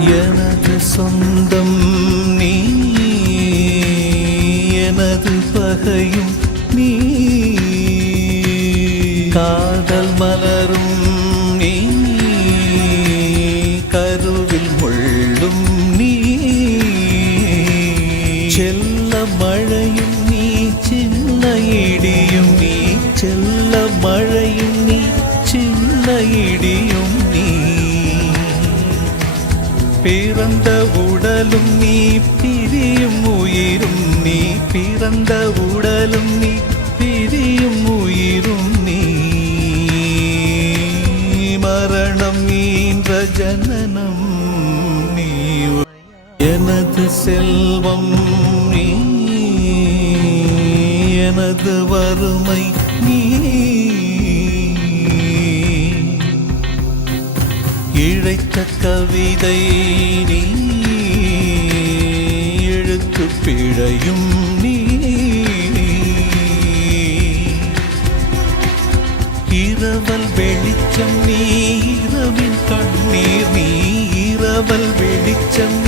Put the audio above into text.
எனது சொந்தம் நீ, எனது பகையும் நீ, காதல் மலரும் நீ, கருவில் முள்ளும் நீ, செல்ல மழையும் நீ, சின்ன இடியும் நீ, செல்ல மழையும் நீ, சின்ன இடியும் நீ, பிறந்த உடலும் நீ, பிரியும் உயிரும் நீ, பிறந்த உடலும் நீ, பிரியும் உயிரும் நீ, மரணம் ஈன்ற ஜனனம் நீ, எனது செல்வம் நீ, எனது வறுமை நீ, இழைத்த கவிதை நீ, எழுத்து பிழையும் நீ, இரவல் வெளிச்சம் நீ, இரவின் கண்ணீர் நீ, இரவல் வெளிச்சம்